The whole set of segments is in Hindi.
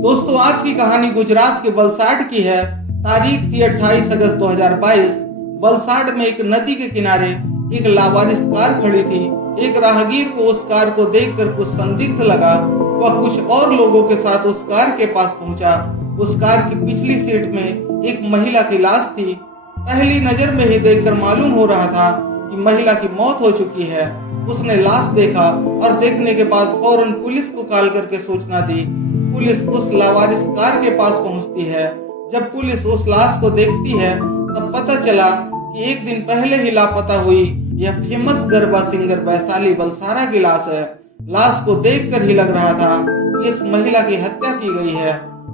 दोस्तों, आज की कहानी गुजरात के वलसाड की है। तारीख थी 28 अगस्त 2022। वलसाड में एक नदी के किनारे एक लावारिस कार खड़ी थी। एक राहगीर को उस कार को देखकर कुछ संदिग्ध लगा। वह कुछ और लोगों के साथ उस कार के पास पहुंचा। उस कार की पिछली सीट में एक महिला की लाश थी। पहली नजर में ही देखकर मालूम हो रहा था कि महिला की मौत हो चुकी है। उसने लाश देखा और देखने के बाद फौरन पुलिस को कॉल करके सूचना दी। पुलिस उस लावारिस कार के पास पहुंचती है। जब पुलिस उस लाश को देखती है तब पता चला कि एक दिन पहले ही लापता हुई यह फेमस गरबा सिंगर वैशाली बलसारा की लाश है। लाश को देखकर ही लग रहा था कि इस महिला की हत्या की गई है।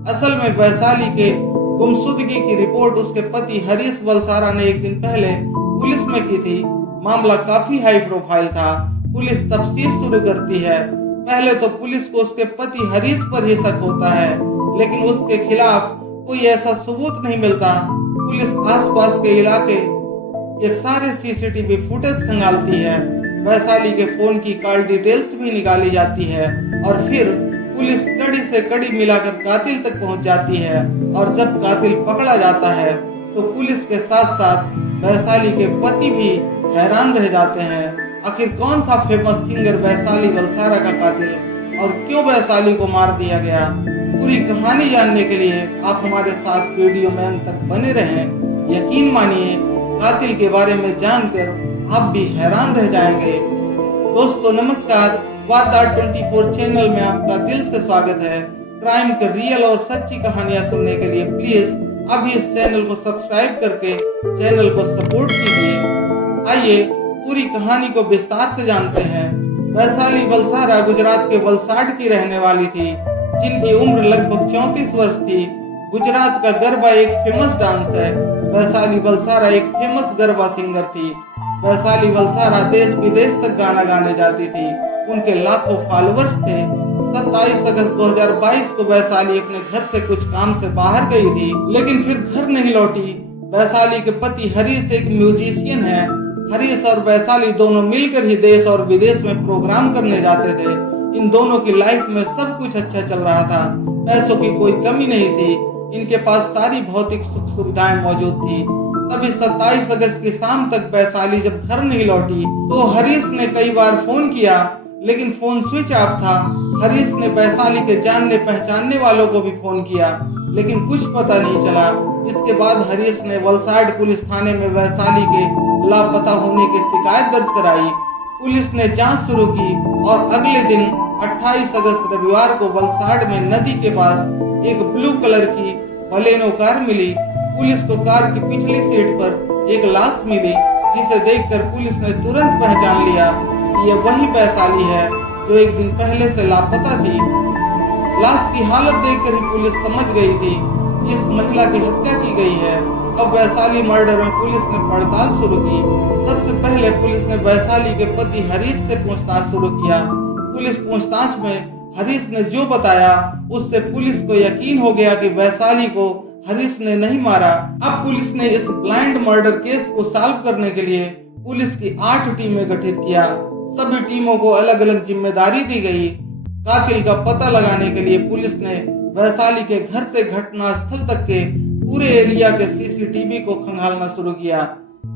असल में वैशाली के गुमशुदगी की रिपोर्ट उसके पति हरीश बलसारा ने एक दिन पहले पुलिस में की थी। मामला काफी हाई प्रोफाइल था। पुलिस तफ्तीश शुरू करती है। पहले तो पुलिस को उसके पति हरीश पर ही शक होता है, लेकिन उसके खिलाफ कोई ऐसा सबूत नहीं मिलता। पुलिस आसपास के इलाके के सारे सीसीटीवी फुटेज खंगालती है। वैशाली के फोन की कॉल डिटेल्स भी निकाली जाती है और फिर पुलिस कड़ी से कड़ी मिलाकर कातिल तक पहुंच जाती है। और जब कातिल पकड़ा जाता है तो पुलिस के साथ साथ वैशाली के पति भी हैरान रह जाते हैं। आखिर कौन था फेमस सिंगर वैशाली बलसारा का कातिल और क्यों वैशाली को मार दिया गया? पूरी कहानी जानने के लिए आप हमारे साथ वीडियो में अंत तक बने रहें। यकीन मानिए, कातिल के बारे में जानकर आप भी हैरान रह जाएंगे। दोस्तों नमस्कार, वारदात 24 चैनल में आपका दिल से स्वागत है। क्राइम के रियल और सच्ची कहानियां सुनने के लिए प्लीज अभी इस चैनल को सब्सक्राइब करके चैनल को सपोर्ट कीजिए। आइए पूरी कहानी को विस्तार से जानते हैं। वैशाली बलसारा गुजरात के वलसाड की रहने वाली थी, जिनकी उम्र लगभग 34 वर्ष थी। गुजरात का गरबा एक फेमस डांस है। वैशाली बलसारा एक फेमस गरबा सिंगर थी। वैशाली बलसारा देश विदेश तक गाना गाने जाती थी। उनके लाखों फॉलोअर्स थे। 27 अगस्त 2022 को वैशाली अपने घर से कुछ काम से बाहर गई थी, लेकिन फिर घर नहीं लौटी। वैशाली के पति हरीश एक म्यूजिशियन है। हरीश और वैशाली दोनों मिलकर ही देश और विदेश में प्रोग्राम करने जाते थे। इन दोनों की लाइफ में सब कुछ अच्छा चल रहा था। पैसों की कोई कमी नहीं थी। इनके पास सारी भौतिक सुख सुविधाएं मौजूद थी। तभी 27 अगस्त की शाम तक वैशाली जब घर नहीं लौटी तो हरीश ने कई बार फोन किया, लेकिन फोन स्विच ऑफ था। हरीश ने वैशाली के जानने पहचानने वालों को भी फोन किया, लेकिन कुछ पता नहीं चला। इसके बाद हरीश ने वलसाड पुलिस थाने में वैशाली के लापता होने की शिकायत दर्ज कराई। पुलिस ने जांच शुरू की और अगले दिन 28 अगस्त रविवार को वलसाड में नदी के पास एक ब्लू कलर की बलेनो कार मिली। पुलिस को कार की पिछली सीट पर एक लाश मिली, जिसे देखकर पुलिस ने तुरंत पहचान लिया कि यह वही वैशाली है जो एक दिन पहले से लापता थी। लाश की हालत देखकर ही पुलिस समझ गई थी कि इस महिला की हत्या की गई है। अब वैशाली मर्डर में पुलिस ने पड़ताल शुरू की। सबसे पहले पुलिस ने वैशाली के पति हरीश से पूछताछ शुरू किया। पुलिस पूछताछ में हरीश ने जो बताया उससे पुलिस को यकीन हो गया कि वैशाली को हरीश ने नहीं मारा। अब पुलिस ने इस ब्लाइंड मर्डर केस को सॉल्व करने के लिए पुलिस की 8 टीमें गठित किया। सभी टीमों को अलग अलग जिम्मेदारी दी गई। कातिल का पता लगाने के लिए पुलिस ने वैशाली के घर से घटना स्थल तक के पूरे एरिया के सीसीटीवी को खंगालना शुरू किया।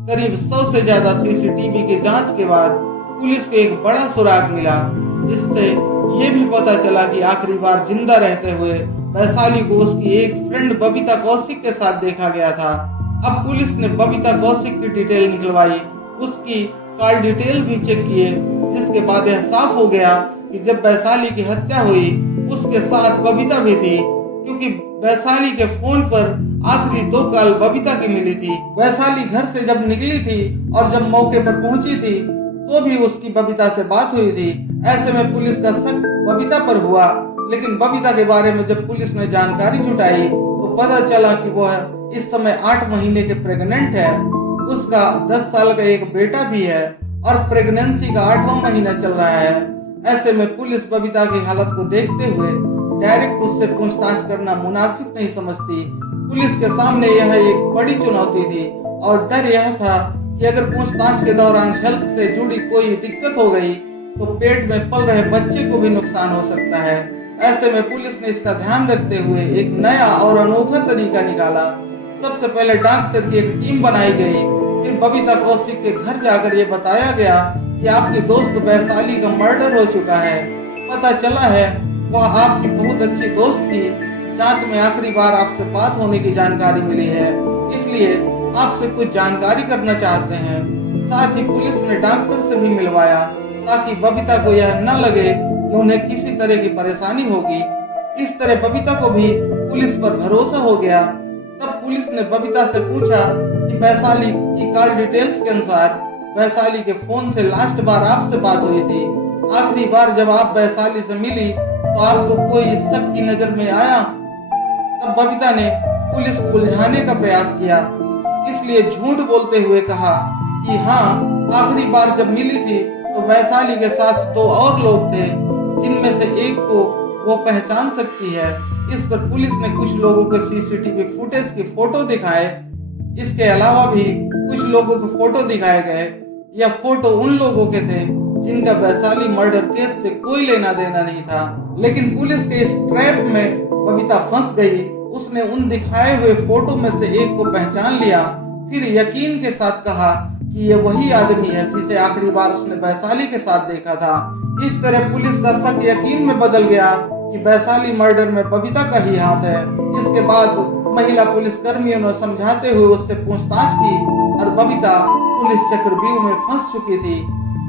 करीब 100 से ज्यादा सीसीटीवी की जांच के बाद पुलिस को एक बड़ा सुराग मिला। इससे ये भी पता चला कि आखिरी बार जिंदा रहते हुए वैशाली को उसकी एक फ्रेंड बबीता कौशिक के साथ देखा गया था। अब पुलिस ने बबीता कौशिक की डिटेल निकलवाई, उसकी कॉल डिटेल भी चेक किए, जिसके बाद यह साफ हो गया कि जब वैशाली की हत्या हुई उसके साथ बबीता भी थी, क्योंकि वैशाली के फोन पर आखिरी 2 कॉल बबीता की मिली थी। वैशाली घर से जब निकली थी और जब मौके पर पहुंची थी तो भी उसकी बबीता से बात हुई थी। ऐसे में पुलिस का शक बबीता पर हुआ, लेकिन बबीता के बारे में जब पुलिस ने जानकारी जुटाई तो पता चला कि वह इस समय 8 महीने के प्रेग्नेंट है। उसका 10 साल का एक बेटा भी है और प्रेगनेंसी का 8वां महीना चल रहा है। ऐसे में पुलिस बबीता की हालत को देखते हुए डायरेक्ट उससे पूछताछ करना मुनासिब नहीं समझती। पुलिस के सामने यह एक बड़ी चुनौती थी और डर यह था कि अगर पूछताछ के दौरान हेल्थ से जुड़ी कोई दिक्कत हो गई तो पेट में पल रहे बच्चे को भी नुकसान हो सकता है। ऐसे में पुलिस ने इसका ध्यान रखते हुए एक नया और अनोखा तरीका निकाला। सबसे पहले डॉक्टर की एक टीम बनाई गई। फिर बबीता कौशिक के घर जाकर ये बताया गया कि आपकी दोस्त वैशाली का मर्डर हो चुका है। पता चला है वह आपकी बहुत अच्छी दोस्त थी। जांच में आखिरी बार आपसे बात होने की जानकारी मिली है, इसलिए आपसे कुछ जानकारी करना चाहते हैं। साथ ही पुलिस ने डॉक्टर से भी मिलवाया ताकि बबीता को यह न लगे कि उन्हें किसी तरह की परेशानी होगी। इस तरह बबीता को भी पुलिस पर भरोसा हो गया। तब पुलिस ने बबीता से पूछा कि वैशाली की कॉल डिटेल्स के अनुसार वैशाली के फोन से लास्ट बार आपसे बात हुई थी। आखिरी बार जब आप वैशाली से मिली तो आपको कोई शक की नजर में आया? तब बबीता ने पुलिस को उलझाने का प्रयास किया, इसलिए झूठ बोलते हुए कहा कि हाँ, आखिरी बार जब मिली थी तो वैशाली के साथ 2 और लोग थे, जिनमें से एक को वो पहचान सकती है। इस पर पुलिस ने कुछ लोगों के सीसीटीवी फुटेज की फोटो दिखाए। इसके अलावा भी कुछ लोगों के फोटो दिखाए गए। यह फोटो उन लोगों के थे जिनका वैशाली मर्डर केस से कोई लेना देना नहीं था। लेकिन पुलिस के इस ट्रैप में बबीता फंस गई। उसने उन दिखाए हुए फोटो में से एक को पहचान लिया, फिर यकीन के साथ कहा कि ये वही आदमी है जिसे आखिरी बार उसने वैशाली के साथ देखा था। इस तरह पुलिस का शक यकीन में बदल गया कि वैशाली मर्डर में बबीता का ही हाथ है। इसके बाद महिला पुलिस कर्मियों ने समझाते हुए उससे पूछताछ की और बबीता पुलिस चक्रव्यूह में फंस चुकी थी।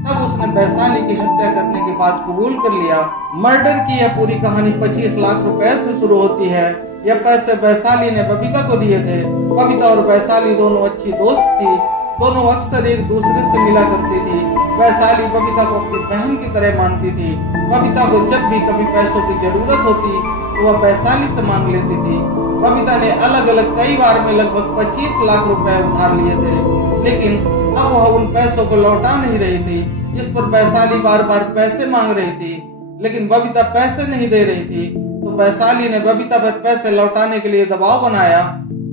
तब उसने वैशाली की हत्या करने की बात कबूल कर लिया। मर्डर की यह पूरी कहानी 25 लाख रुपए से शुरू होती है। यह पैसे वैशाली ने बबीता को दिए थे। बबीता और वैशाली दोनों अच्छी दोस्त थी। दोनों अक्सर एक दूसरे से मिला करती थी। वैशाली बबीता को अपनी बहन की तरह मानती थी। बबीता को जब भी कभी पैसों की जरूरत होती तो वह वैशाली से मांग लेती थी। बबीता ने अलग अलग कई बार में लगभग 25 लाख रुपए उधार लिए थे, लेकिन अब वह उन पैसों को लौटा नहीं रही थी। इस पर वैशाली बार बार पैसे मांग रही थी, लेकिन बबीता पैसे नहीं दे रही थी। तो वैशाली ने बबीता पर पैसे लौटाने के लिए दबाव बनाया।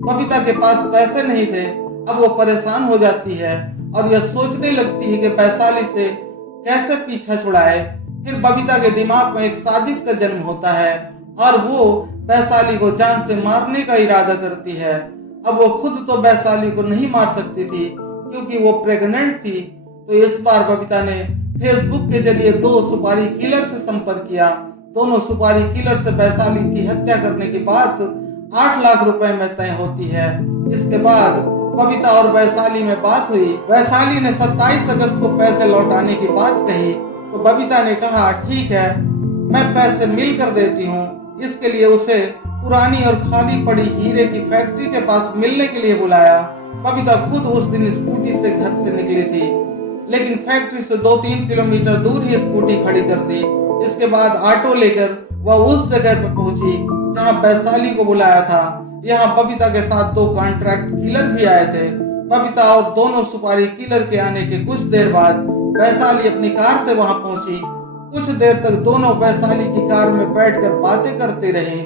बबीता के पास पैसे नहीं थे। अब वो परेशान हो जाती है और यह सोचने लगती है कि वैशाली से कैसे पीछा छुड़ाए। फिर बबीता के दिमाग में एक साजिश का जन्म होता है और वो वैशाली को जान से मारने का इरादा करती है। अब वो खुद तो वैशाली को नहीं मार सकती थी क्योंकि वो प्रेग्नेंट थी। तो इस बार बबीता ने फेसबुक के जरिए 2 सुपारी किलर से संपर्क किया। दोनों सुपारी किलर से वैशाली की हत्या करने की बात 8 लाख रुपए में तय होती है। इसके बाद बबीता और वैशाली में बात हुई। वैशाली ने 27 अगस्त को पैसे लौटाने की बात कही तो बबीता ने कहा ठीक है, मैं पैसे मिल कर देती हूँ। इसके लिए उसे पुरानी और खाली पड़ी हीरे की फैक्ट्री के पास मिलने के लिए बुलाया। बबीता खुद उस दिन स्कूटी से घर से निकली थी, लेकिन फैक्ट्री से 2-3 किलोमीटर दूर ही स्कूटी खड़ी कर दी। इसके बाद ऑटो लेकर वह उस जगह पर पहुंची जहां वैशाली को बुलाया था। यहाँ बबीता के साथ 2 कॉन्ट्रैक्ट किलर भी आए थे। बबीता और दोनों सुपारी किलर के आने के कुछ देर बाद वैशाली अपनी कार से वहां पहुंची। कुछ देर तक दोनों वैशाली की कार में बैठकर बातें करते रहे।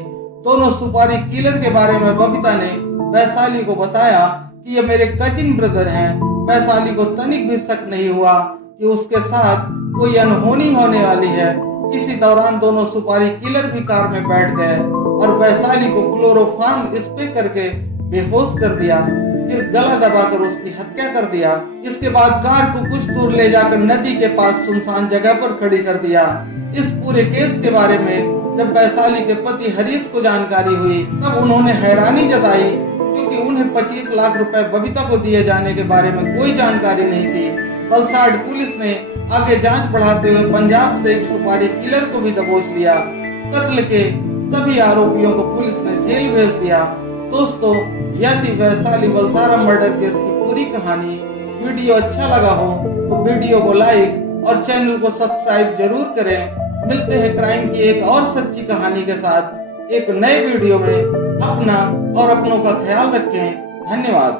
दोनों सुपारी किलर के बारे में बबीता ने वैशाली को बताया कि ये मेरे कजिन ब्रदर हैं। वैशाली को तनिक भी शक नहीं हुआ कि उसके साथ कोई अनहोनी होने वाली है। इसी दौरान दोनों सुपारी किलर भी कार में बैठ गए और वैशाली को क्लोरोफॉर्म स्प्रे करके बेहोश कर दिया, फिर गला दबाकर उसकी हत्या कर दिया। इसके बाद कार को कुछ दूर ले जाकर नदी के पास सुनसान जगह पर खड़ी कर दिया। इस पूरे केस के बारे में जब वैशाली के पति हरीश को जानकारी हुई तब उन्होंने हैरानी जताई क्योंकि उन्हें 25 लाख रुपए बबीता को दिए जाने के बारे में कोई जानकारी नहीं थी। वलसाड पुलिस ने आगे जांच बढ़ाते हुए पंजाब से एक सुपारी किलर को भी दबोच लिया। कत्ल के सभी आरोपियों को पुलिस ने जेल भेज दिया। दोस्तों, यह थी वैशाली वलसारा मर्डर केस की पूरी कहानी। वीडियो अच्छा लगा हो तो वीडियो को लाइक और चैनल को सब्सक्राइब जरूर करें। मिलते हैं क्राइम की एक और सच्ची कहानी के साथ एक नए वीडियो में। अपना और अपनों का ख्याल रखें। धन्यवाद।